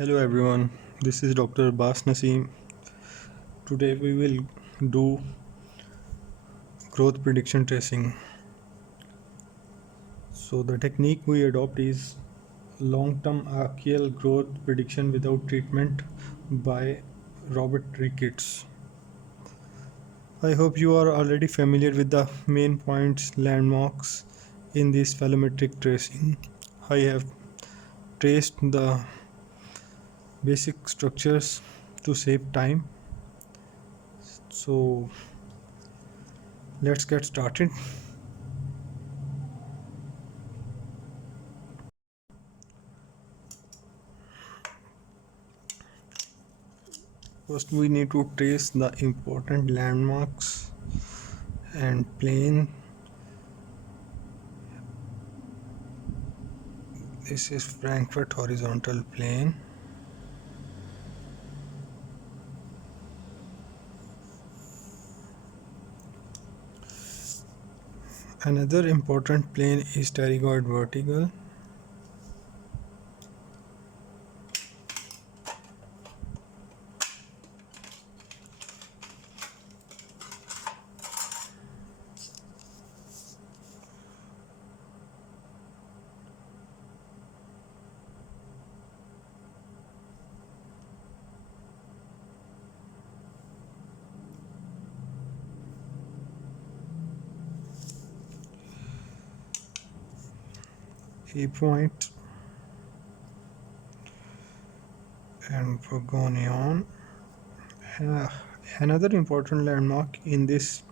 Hello everyone, this is Dr. Abbas Naseem. Today we will do growth prediction tracing. So the technique we adopt is long-term arcial growth prediction without treatment by Robert Ricketts. I hope you are already familiar with the main points, landmarks in this volumetric tracing. I have traced the basic structures to save time. So let's get started. First, we need to trace the important landmarks and plane. This is Frankfurt horizontal plane. Another important plane is pterygoid vertical. A point and progonion. Another important landmark in this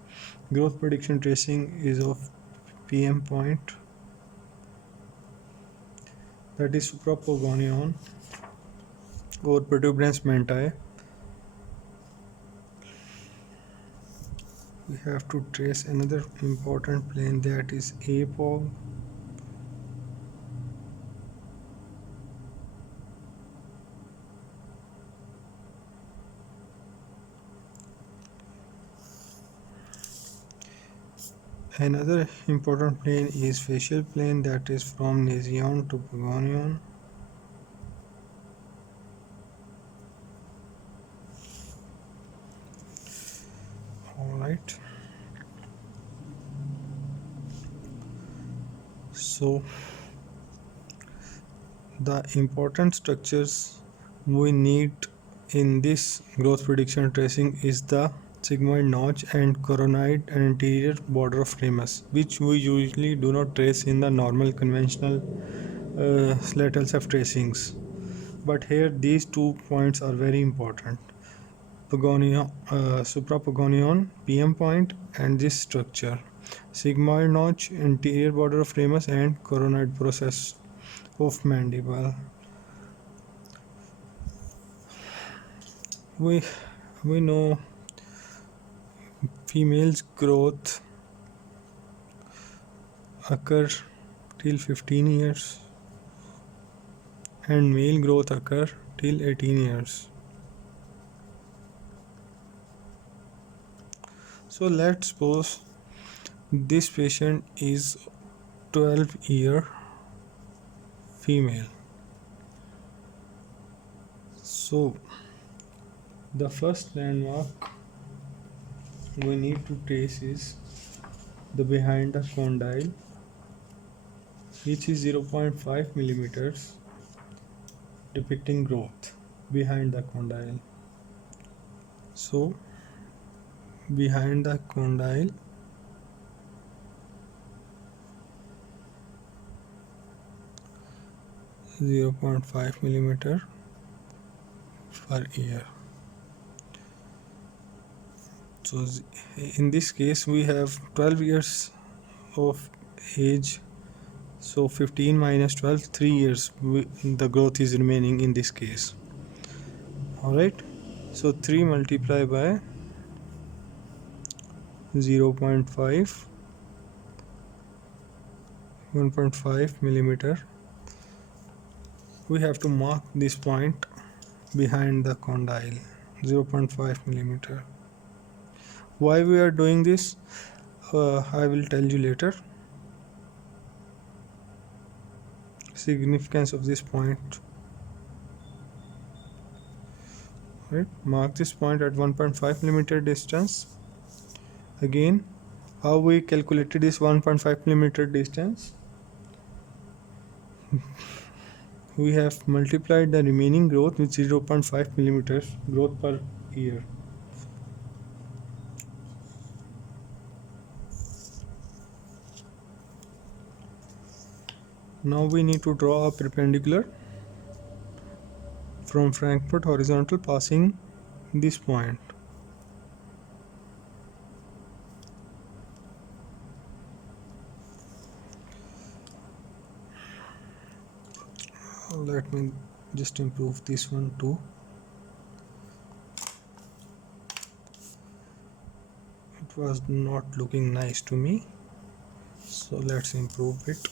growth prediction tracing is of PM point, that is suprapogonion or protuberance manti. We have to trace another important plane, that is apog. Another important plane is facial plane, that is from nasion to progonion. Alright. So the important structures we need in this growth prediction tracing is the sigmoid notch and coronoid and anterior border of ramus, which we usually do not trace in the normal conventional lateral ceph tracings. But here these 2 points are very important. Pogonion, suprapogonion, PM point, and this structure. Sigmoid notch, anterior border of ramus, and coronoid process of mandible. We know females growth occur till 15 years and male growth occur till 18 years. So let's suppose this patient is 12-year female. So the first landmark we need to trace is the behind the condyle, which is 0.5 millimeters, depicting growth behind the condyle. So behind the condyle, .5 millimeter per year. So in this case we have 12 years of age, so 15 minus 12, 3 years the growth is remaining in this case. Alright, so 3 multiplied by 0.5, 1.5 millimeter. We have to mark this point behind the condyle, 0.5 millimeter. Why we are doing this, I will tell you later. Significance of this point. Right, mark this point at 1.5 millimeter distance. Again, how we calculated this 1.5 millimeter distance? We have multiplied the remaining growth with 0.5 millimeters growth per year. Now we need to draw a perpendicular from Frankfurt horizontal passing this point. Let me just improve this one too. It was not looking nice to me, so let's improve it.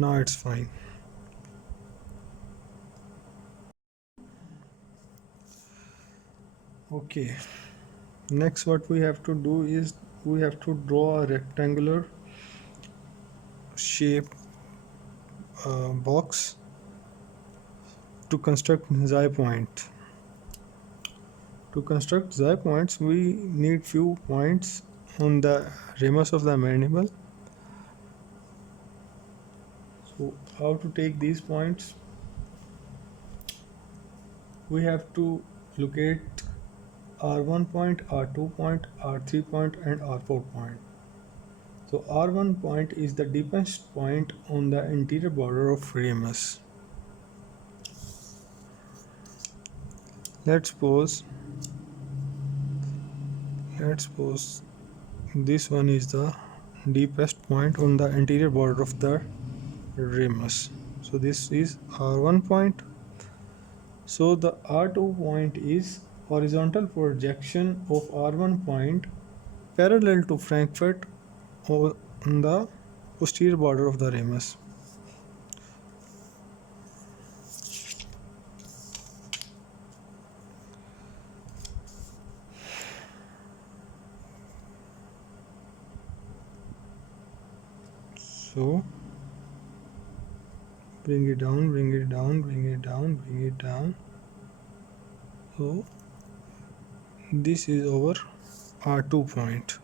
Now it's fine. Okay, next what we have to do is we have to draw a rectangular shape box to construct xi point. To construct xi points, we need few points on the ramus of the mandible. So how to take these points? We have to locate R1 point, R2 point, R3 point and R4 point. So R1 point is the deepest point on the anterior border of ramus. Let's suppose this one is the deepest point on the anterior border of the ramus. So this is R1 point. So the R2 point is horizontal projection of R1 point parallel to Frankfurt on the posterior border of the ramus. So bring it down, bring it down, bring it down, bring it down. So this is our R2 point.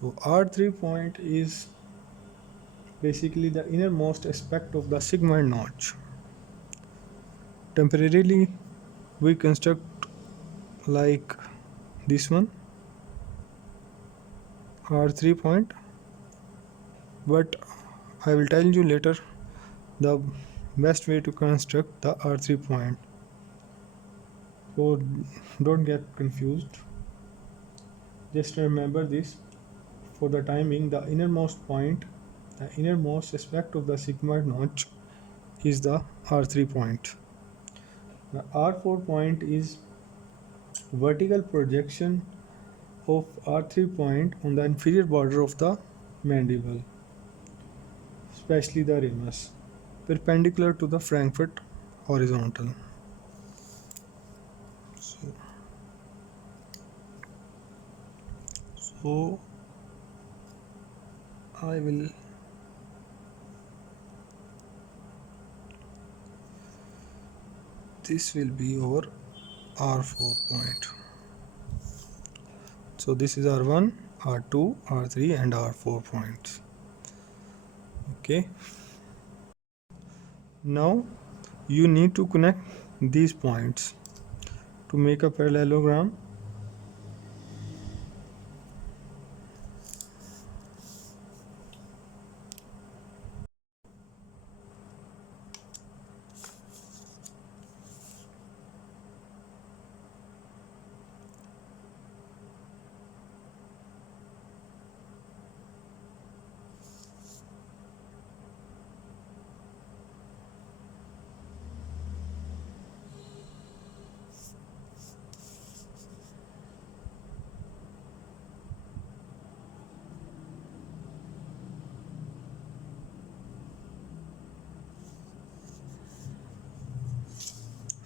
So R3 point is basically the innermost aspect of the sigmoid notch. Temporarily we construct like this one, R3 point, but I will tell you later the best way to construct the R3 point. So don't get confused. Just remember this for the timing. The innermost point, the innermost aspect of the sigmoid notch is the R3 point. The R4 point is vertical projection of R3 point on the inferior border of the mandible, especially the ramus, perpendicular to the Frankfurt horizontal. So I will this will be our R4 point. So this is R1, R2, R3 and R4 points. Okay. Now you need to connect these points to make a parallelogram.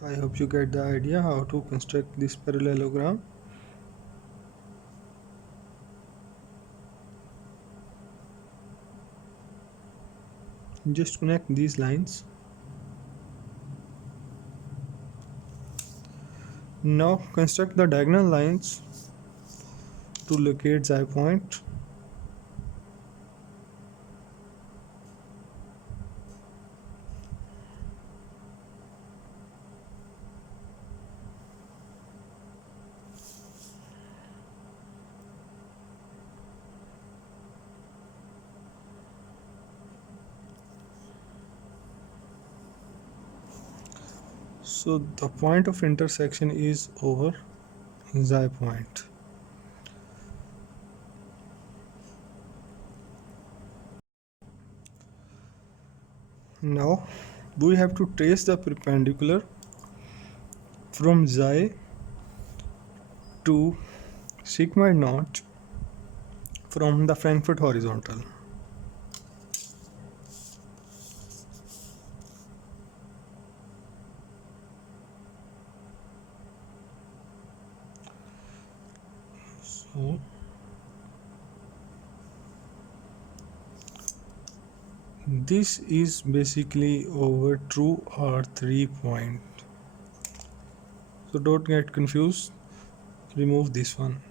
I hope you get the idea how to construct this parallelogram. Just connect these lines. Now construct the diagonal lines to locate xi point. So the point of intersection is over xi point. Now we have to trace the perpendicular from xi to sigmoid notch from the Frankfurt horizontal. So this is basically over true R3 point. So don't get confused. Remove this one.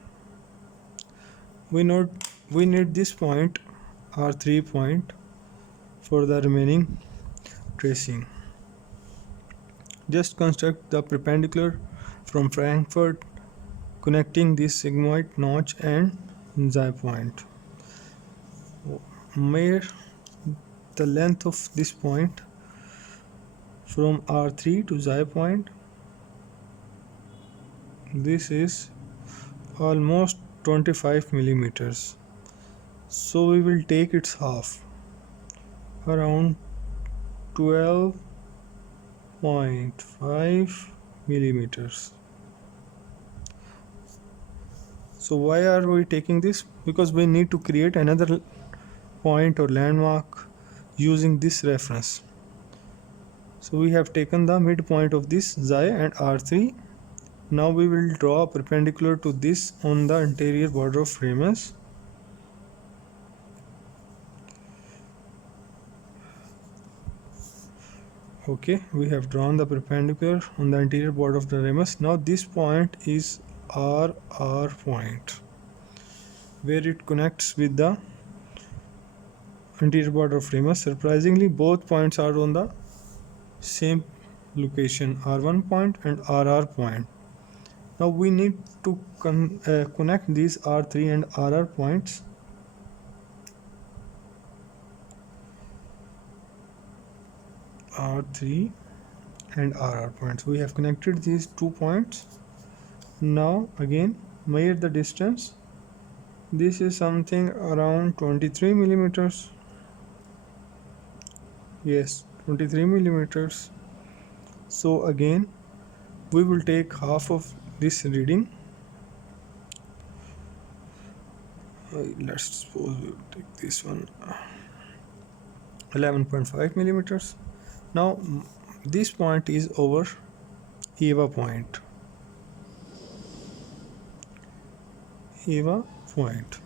We need this point R3 point for the remaining tracing. Just construct the perpendicular from Frankfurt connecting this sigmoid notch and xi point. Measure the length of this point from R3 to xi point. This is almost 25 millimeters. So we will take its half, around 12.5 millimeters. So why are we taking this? Because we need to create another point or landmark using this reference. So we have taken the midpoint of this xi and R3. Now we will draw perpendicular to this on the anterior border of ramus. Okay, we have drawn the perpendicular on the anterior border of the ramus. Now this point is RR point, where it connects with the anterior border of ramus. Surprisingly, both points are on the same location, R1 point and RR point. Now we need to connect these R3 and RR points. R3 and RR points. We have connected these 2 points. Now again measure the distance. This is something around 23 millimeters. Yes, 23 millimeters. So again we will take half of this reading. Let's suppose we will take this one, 11.5 millimeters. Now this point is over Eva point. Eva point.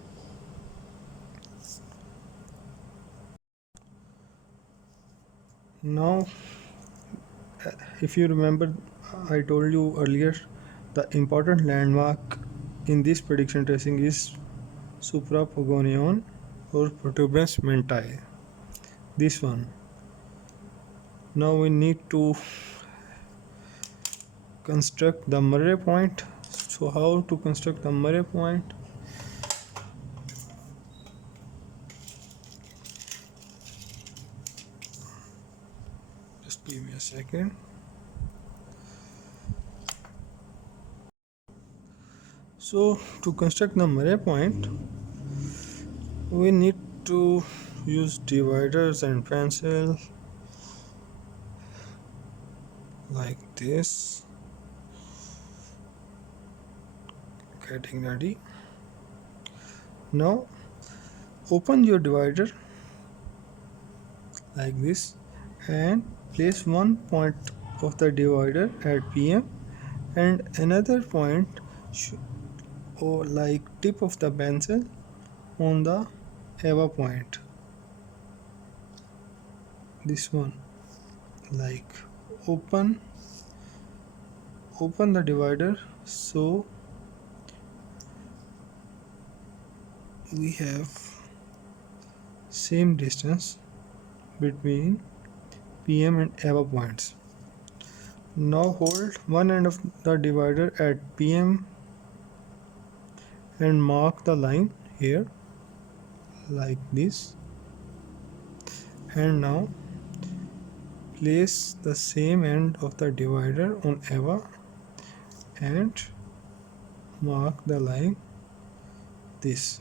Now if you remember, I told you earlier the important landmark in this prediction tracing is suprapogonion or protuberance mentae. This one. Now we need to construct the Murray point. So how to construct the Murray point? Just give me a second. So to construct the Murray point, we need to use dividers and pencil like this. Getting ready. Now open your divider like this and place one point of the divider at PM and another point or like tip of the pencil on the Eva point. this one, like open the divider, so we have same distance between PM and AVA points. Now hold one end of the divider at PM and mark the line here like this, and now place the same end of the divider on AVA and mark the line this.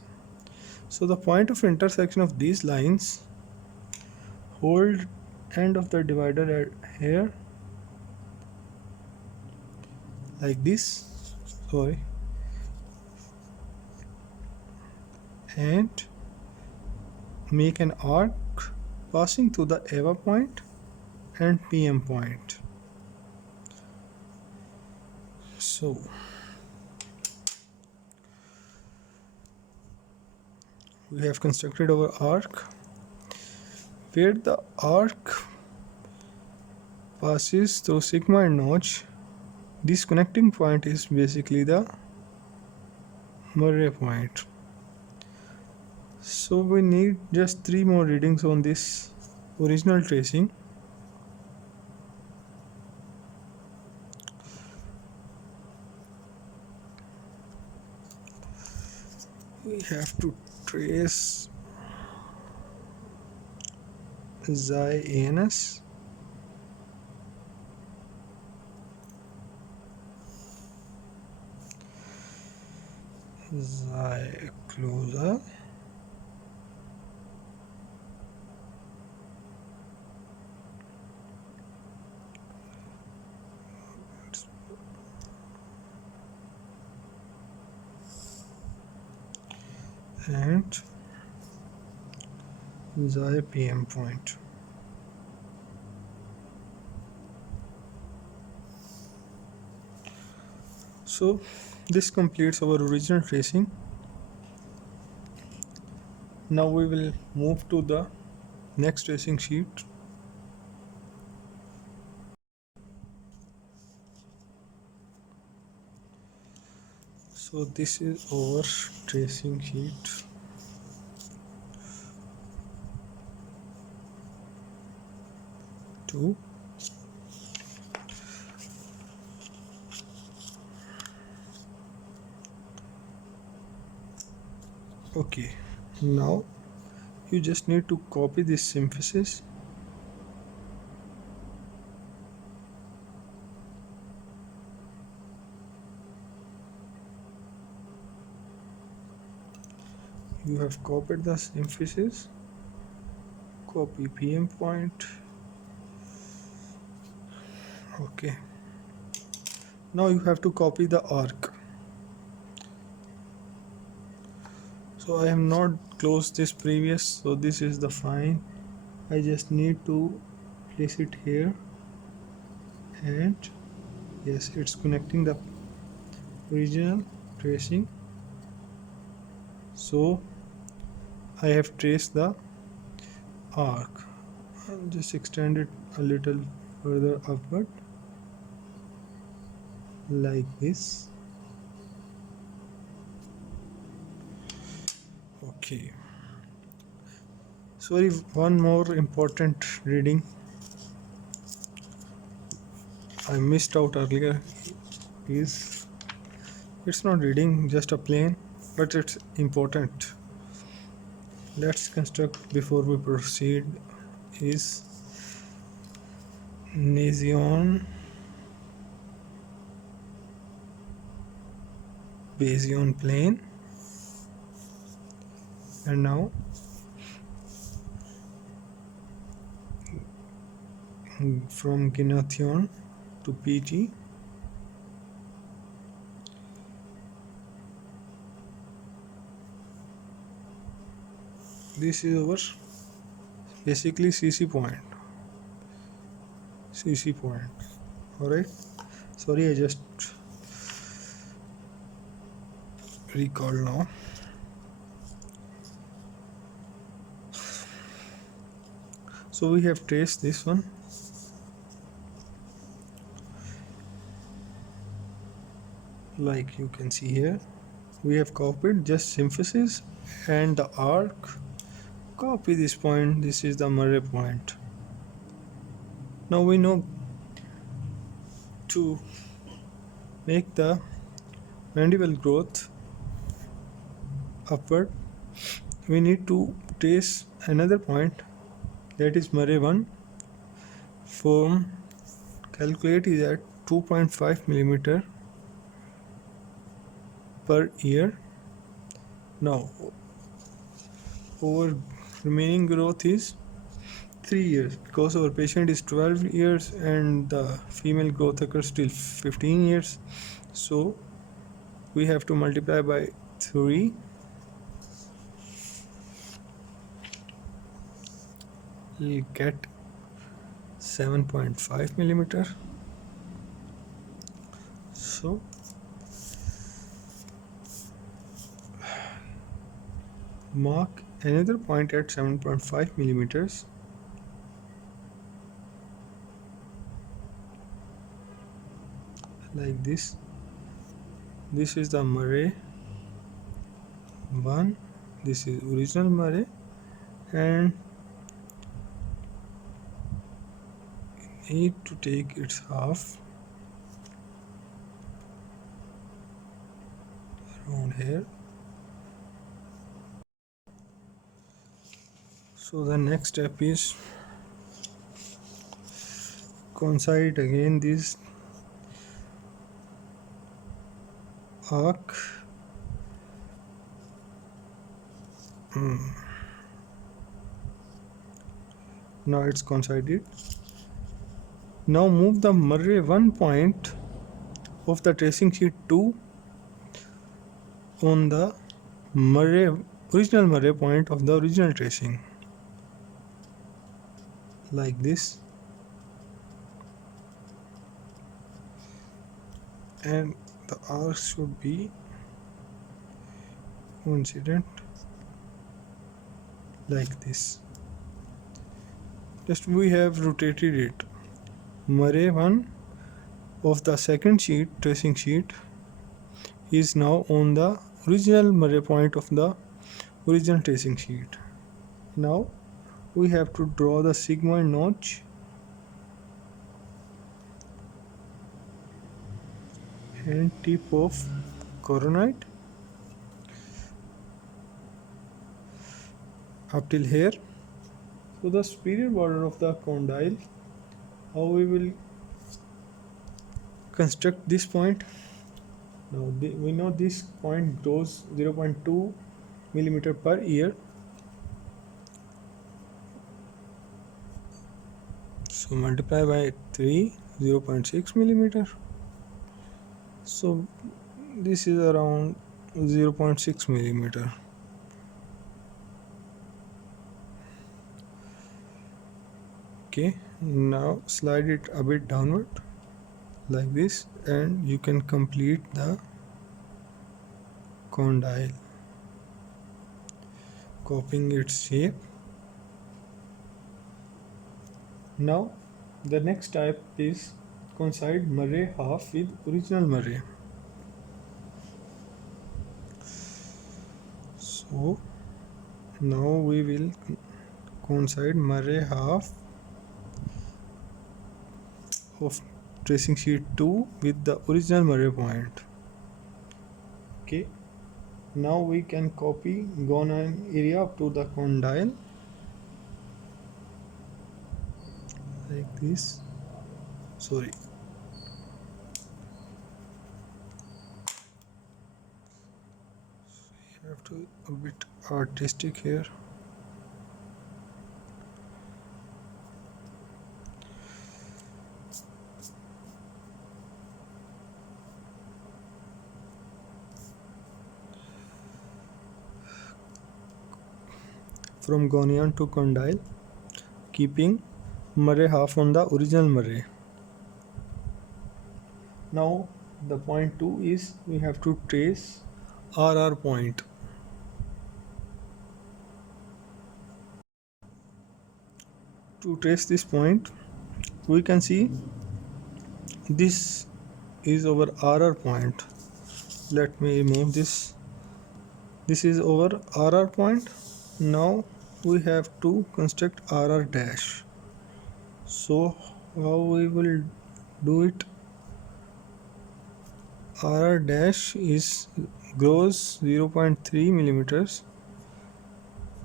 So the point of intersection of these lines, hold end of the divider at here like this, and make an arc passing through the AVA point and PM point. So we have constructed our arc. Where the arc passes through sigmoid notch, this connecting point is basically the Murray point. So we need just 3 more readings on this original tracing. We have to trace xi ans, xi closer, and xi PM point. So this completes our original tracing. Now we will move to the next tracing sheet. So this is our tracing sheet. Two. Okay, now you just need to copy this symphysis you have copied the symphysis, copy PM point. Okay, now you have to copy the arc. So I have not closed this previous, so this is the fine. I just need to place it here, and yes, it's connecting the original tracing. So I have traced the arc. I'll just extend it a little further upward like this. Okay, sorry, one more important reading I missed out earlier is, it's not reading, just a plane, but it's important. Let's construct before we proceed is nasion Bayesian plane, and now from Gnathion to PT, this is our basically CC point. Alright, sorry, I just recall now. So we have traced this one. Like you can see here, we have copied just symphysis and the arc. Copy this point, this is the Murray point. Now we know to make the mandible growth upward, we need to trace another point, that is Murray 1. Form calculate is at 2.5 millimeter per year. Now our remaining growth is 3 years, because our patient is 12 years and the female growth occurs till 15 years. So we have to multiply by 3. We get 7.5 millimeter. So mark another point at 7.5 millimeters. Like this. This is the Murray 1. This is original Murray, and need to take its half around here. So the next step is coincide again this arc. Now it's coincided. Now move the Murray 1 point of the tracing sheet 2 on the original Murray point of the original tracing, like this, and the arc should be coincident like this. Just we have rotated it. Murray 1 of the second sheet, tracing sheet, is now on the original Murray point of the original tracing sheet. Now we have to draw the sigmoid notch and tip of coronoid up till here. So the superior border of the condyle, how we will construct this point. Now we know this point grows 0.2 millimeter per year. So multiply by 3, 0.6 millimeter. So this is around 0.6 millimeter. Okay, now slide it a bit downward like this, and you can complete the condyle, copying its shape. Now the next type is coincide Murray half with original Murray. So now we will coincide Murray half of tracing sheet 2 with the original Murray point. Okay, now we can copy gonine area up to the condyle like this. Sorry. You have to a bit artistic here. From gonion to condyle, keeping Murray half on the original Murray. Now the point 2 is we have to trace RR point. To trace this point, we can see this is our RR point. Let me remove this. This is our RR point. Now we have to construct RR dash. So how we will do it? RR dash is grows 0.3 millimeters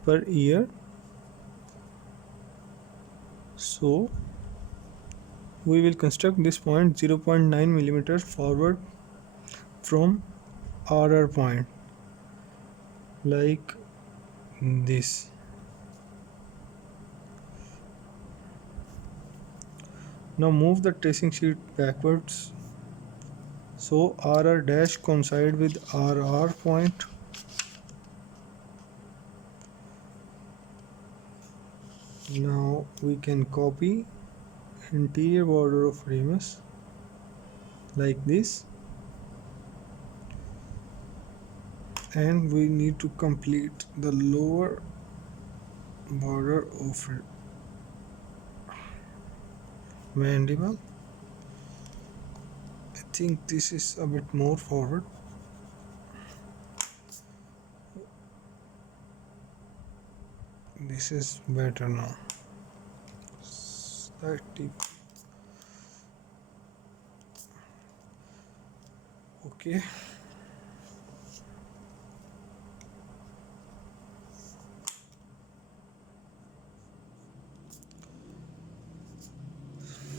per year. So we will construct this point 0.9 millimeters forward from RR point like this. Now move the tracing sheet backwards so RR dash coincide with RR point. Now we can copy interior border of ramus like this, and we need to complete the lower border of mandible. I think this is a bit more forward. This is better now. Slightly. Okay.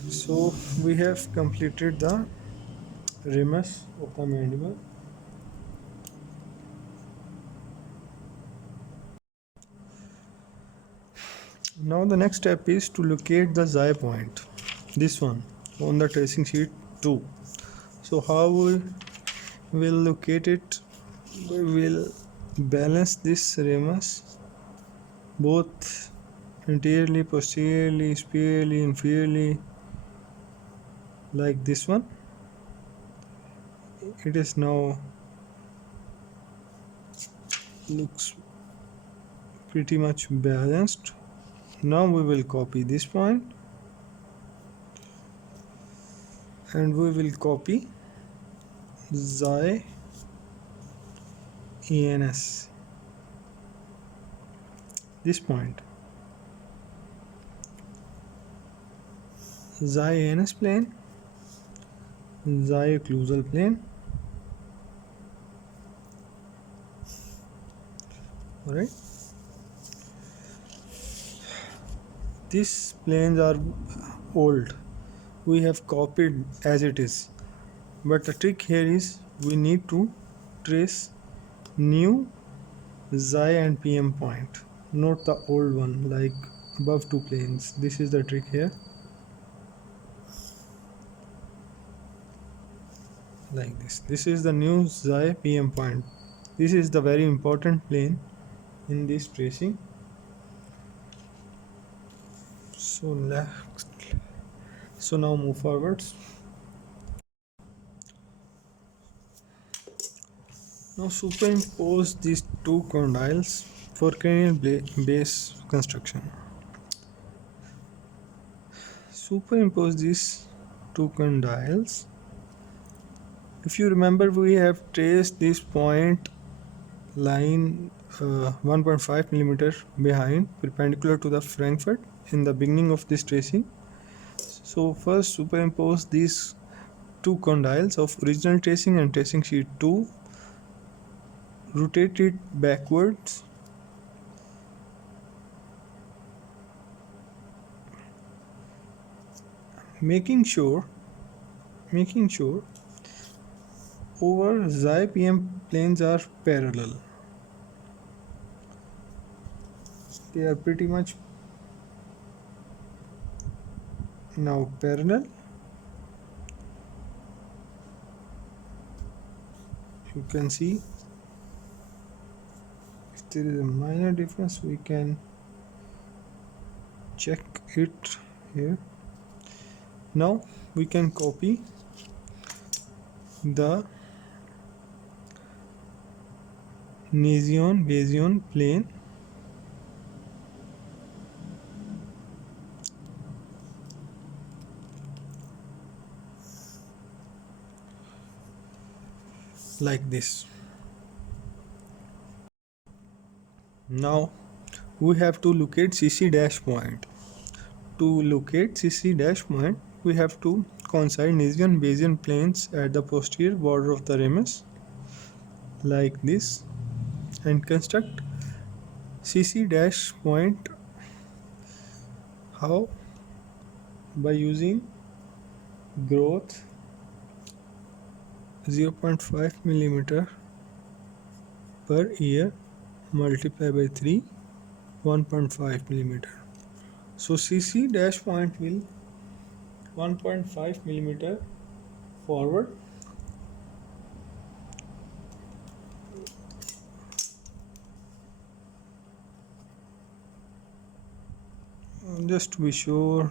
So we have completed the ramus of the mandible. Now the next step is to locate the xi point, this one on the tracing sheet 2. So how we will locate it? We will balance this ramus both anteriorly, posteriorly, superiorly, inferiorly, like this one. It is now looks pretty much balanced. Now we will copy this point and we will copy xi ans, this point. Xi ans plane, xi occlusal plane. Alright. These planes are old. We have copied as it is. But the trick here is we need to trace new xi and PM point, not the old one like above two planes. This is the trick here. Like this. This is the new xi PM point. This is the very important plane in this tracing. So now move forwards. Now superimpose these two condyles for cranial base construction. Superimpose these two condyles. If you remember, we have traced this point line 1.5 millimeter behind, perpendicular to the Frankfurt in the beginning of this tracing. So first superimpose these two condyles of original tracing and tracing sheet 2, rotate it backwards, making sure our xi PM planes are parallel. They are pretty much now parallel. You can see if there is a minor difference, we can check it here. Now we can copy the nasion plane like this. Now we have to locate CC dash point. To locate CC dash point, we have to coincide nasion Bayesian planes at the posterior border of the ramus like this and construct CC dash point. How? By using growth 0.5 millimeter per year multiplied by 3 1.5 millimeter. So CC dash point will 1.5 millimeter forward just to be sure.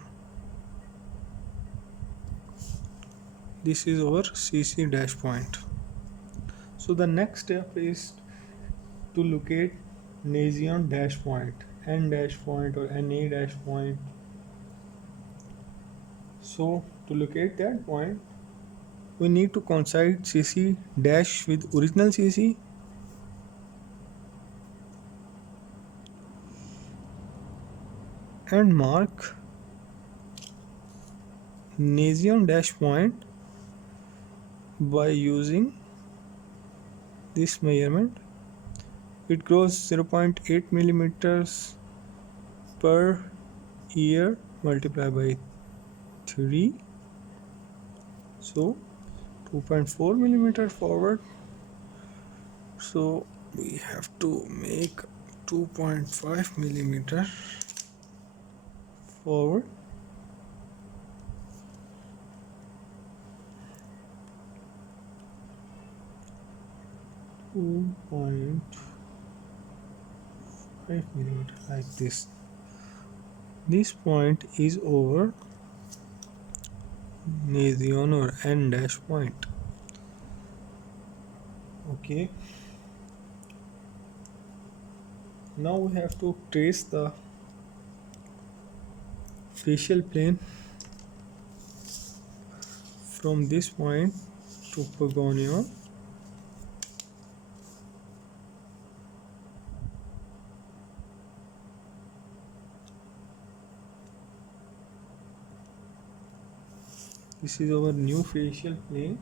This is our CC dash point. So the next step is to locate nasion dash point, N dash point or NA dash point. So to locate that point, we need to coincide CC dash with original CC and mark nasion dash point by using this measurement. It grows 0.8 millimeters per year multiplied by 3, so 2.4 millimeter forward. So we have to make 2.5 millimeter forward. Two point 5 millimeter like this. This point is over nasion or N dash point. Okay. Now we have to trace the facial plane from this point to pogonion. This is our new facial plane,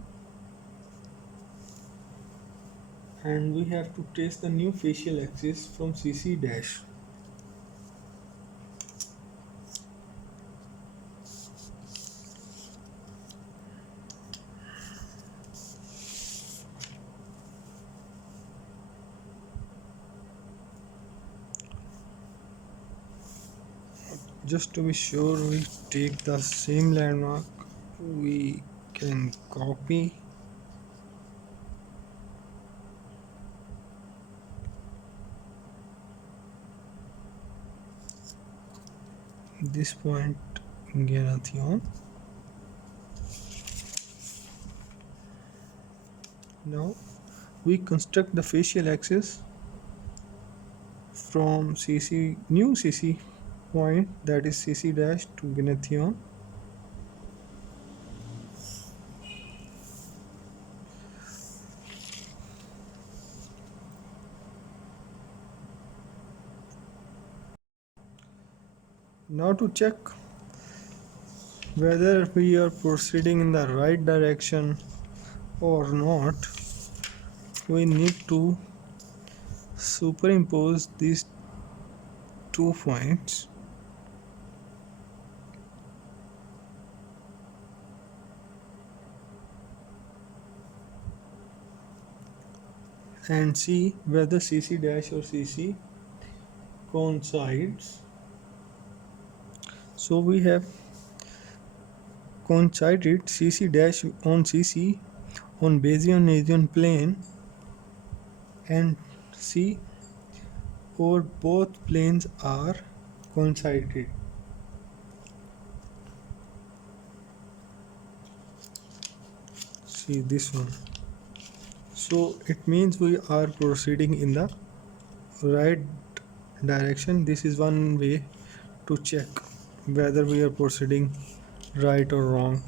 and we have to trace the new facial axis from CC dash. Just to be sure, we take the same landmark. We can copy this point Ganathion. Now we construct the facial axis from CC new CC point, that is CC dash to Ganathion. Now to check whether we are proceeding in the right direction or not, we need to superimpose these 2 points and see whether CC dash or CC coincides. So we have coincided CC dash on CC on Bayesian nasion plane, and see or both planes are coincided. See this one. So it means we are proceeding in the right direction. This is one way to check whether we are proceeding right or wrong.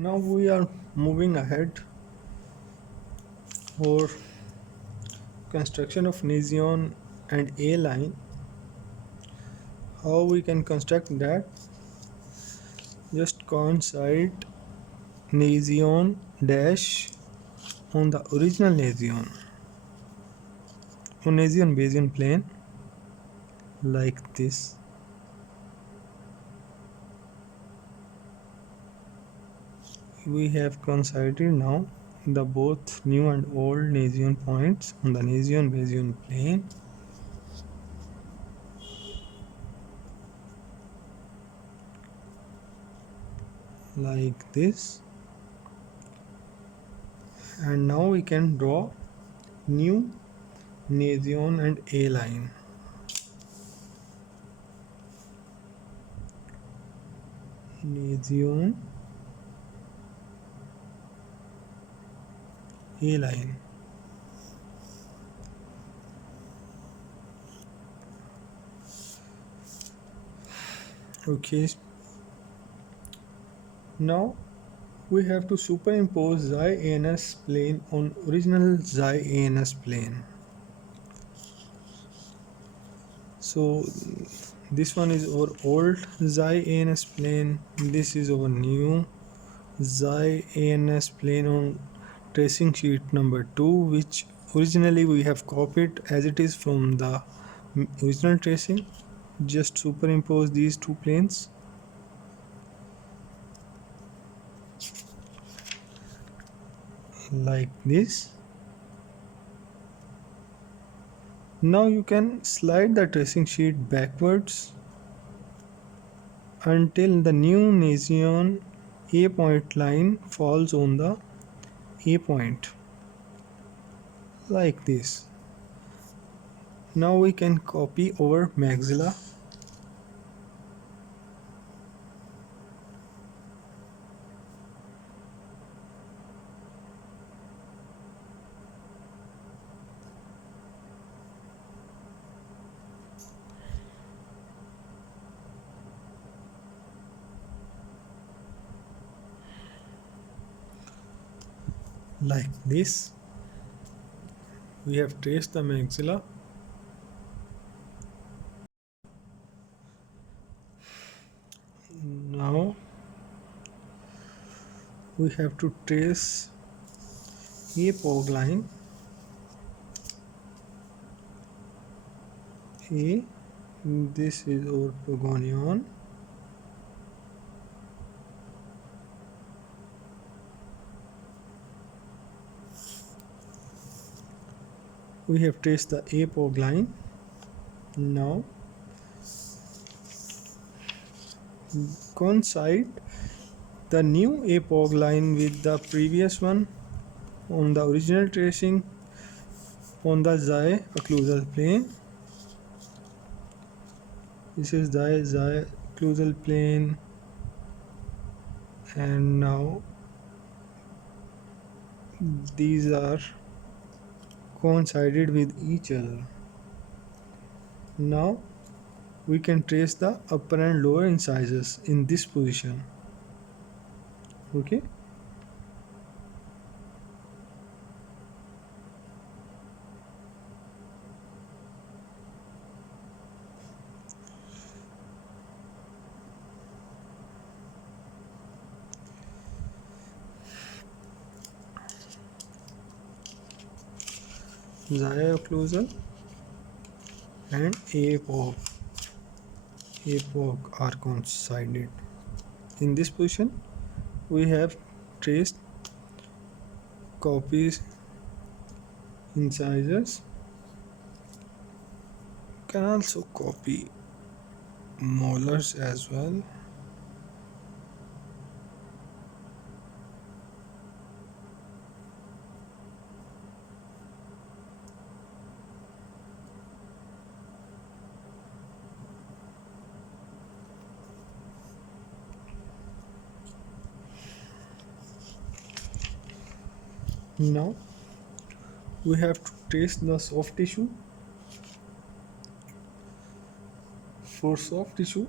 Now we are moving ahead for construction of nasion and A line. How we can construct that? Just coincide nasion dash on the original nasion on nasion Bayesian plane like this. We have coincided now the both new and old nasion points on the nasion Bayesian plane like this, and now we can draw new nasion and A line. Nasion A line. Okay, now we have to superimpose xi ans plane on original xi ans plane. So this one is our old xi ans plane, this is our new xi ans plane on tracing sheet number 2, which originally we have copied as it is from the original tracing. Just superimpose these two planes like this. Now you can slide the tracing sheet backwards until the new nasion A point line falls on the A point like this. Now we can copy our maxilla like this. We have traced the maxilla. Now we have to trace a pog line A. This is orthogonion. We have traced the A pog line. Now coincide the new apog line with the previous one on the original tracing on the xi occlusal plane. This is the xi occlusal plane, and now these are coincided with each other. Now we can trace the upper and lower incisors in this position. Okay. Xi occlusal and apog are coincided. In this position we have traced copies incisors. Can also copy molars as well. Now we have to trace the soft tissue. For soft tissue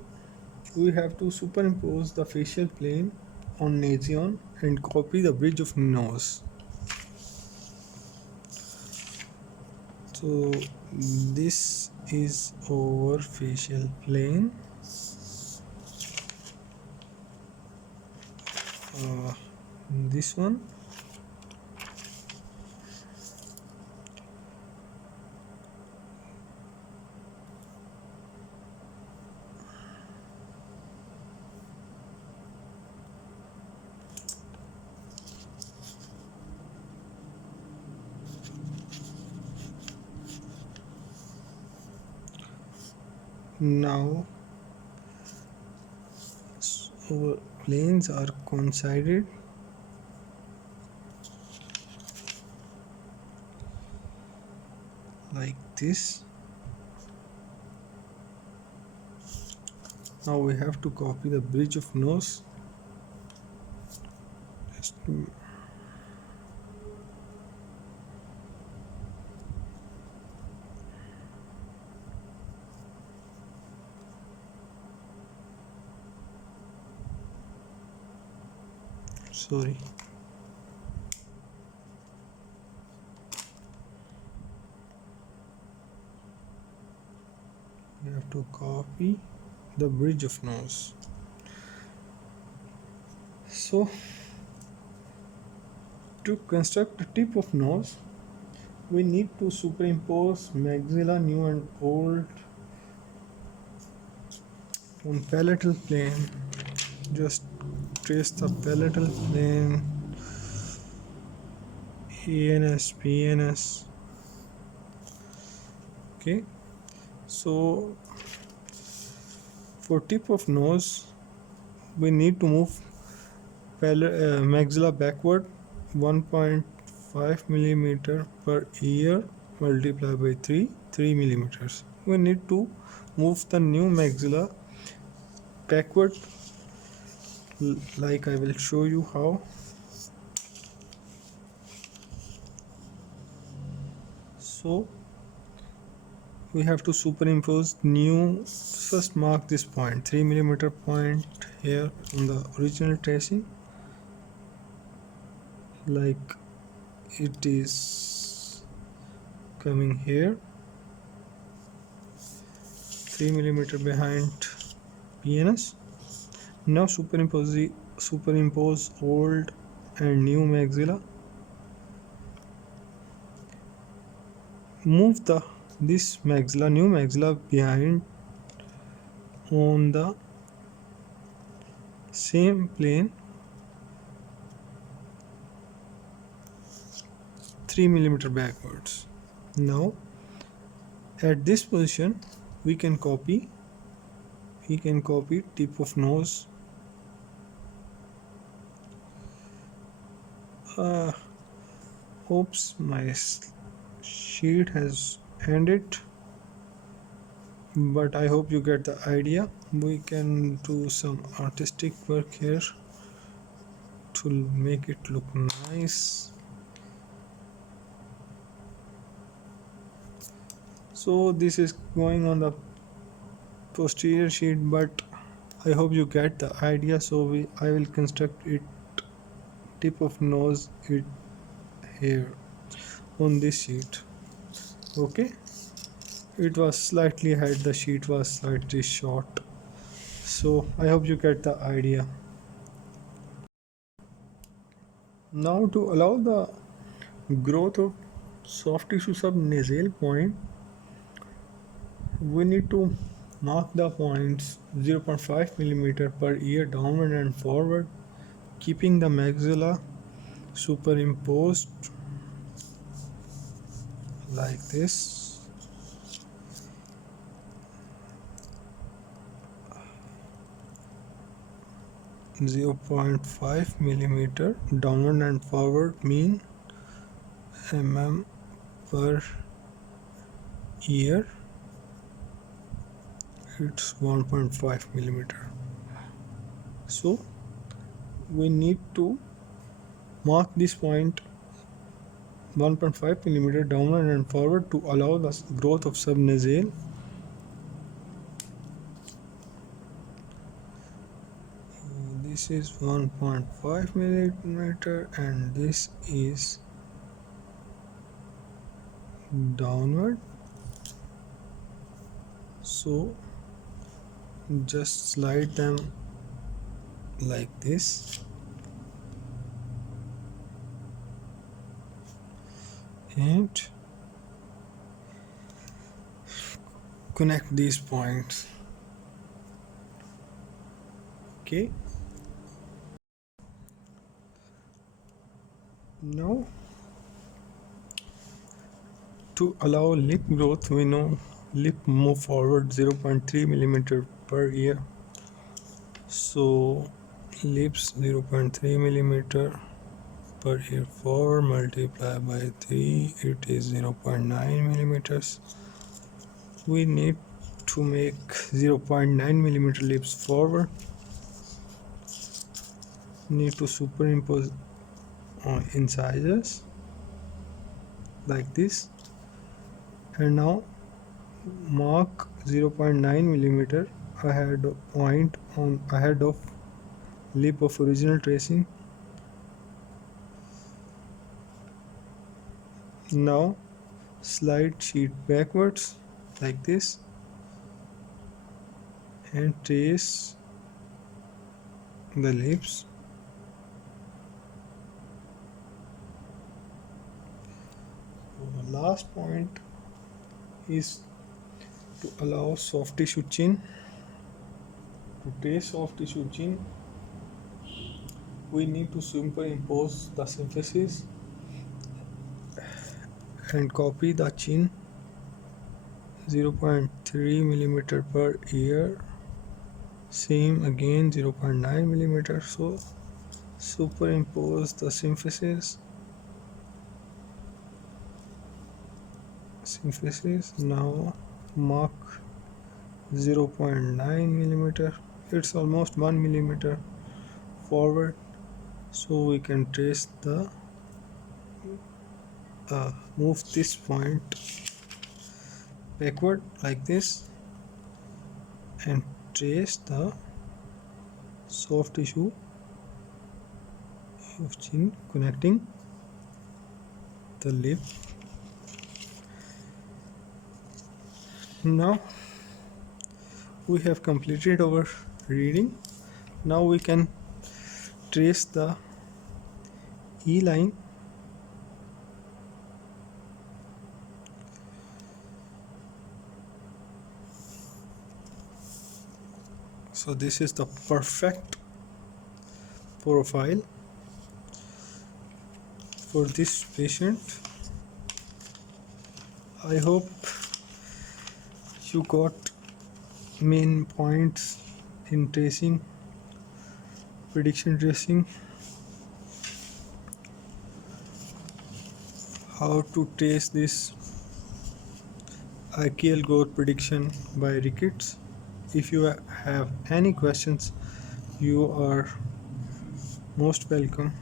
we have to superimpose the facial plane on nasion and copy the bridge of nose. So this is our facial plane. This one. Now our planes are coincided. Like this. Now we have to copy the bridge of nose. Sorry. We have to copy the bridge of nose. So to construct the tip of nose, we need to superimpose maxilla new and old on palatal plane. Just trace the palatal plane, ANS, PNS. Okay, so for tip of nose, we need to move maxilla backward 1.5 millimeter per year multiplied by 3 millimeters. We need to move the new maxilla backward, like I will show you how. So we have to superimpose new. First mark this point, 3 millimeter point here on the original tracing, like it is coming here, 3 millimeter behind PNS. Now superimpose old and new maxilla. Move this maxilla, new maxilla, behind on the same plane 3 millimeter backwards. Now at this position we can copy tip of nose. Hopes my sheet has ended, but I hope you get the idea. We can do some artistic work here to make it look nice. So this is going on the posterior sheet, but I hope you get the idea. So I will construct it, tip of nose, it here on this sheet. Okay, it was slightly ahead, the sheet was slightly short, so I hope you get the idea. Now to allow the growth of soft tissue subnasal point, we need to mark the points 0.5 millimeter per ear downward and forward, keeping the maxilla superimposed like this. .5 millimeter downward and forward mean mm per ear. It's 1.5 millimeter. So we need to mark this point 1.5 millimeter downward and forward to allow the growth of subnasal. This is 1.5 millimeter and this is downward. So just slide them like this and connect these points. Okay, now to allow lip growth, we know lip move forward 0.3 millimeter per year. So lips 0.3 millimeter per year forward, multiply by 3, it is 0.9 millimeters. We need to make 0.9 millimeter lips forward. Need to superimpose incisors like this, and now mark 0.9 millimeter ahead point on ahead of lip of original tracing. Now slide sheet backwards like this and trace the lips. The last point is to allow soft tissue chin. To trace soft tissue chin, we need to superimpose the symphysis and copy the chin 0.3 millimeter per year. Same again 0.9 millimeter. So superimpose the symphysis. Now mark 0.9 millimeter. It's almost 1 millimeter forward, so we can trace the move this point backward like this and trace the soft tissue of chin connecting the lip. Now we have completed our reading. Now we can trace the E line. So this is the perfect profile for this patient. I hope you got main points in tracing, prediction tracing, how to trace this arcial growth prediction by Ricketts. If you have any questions, you are most welcome.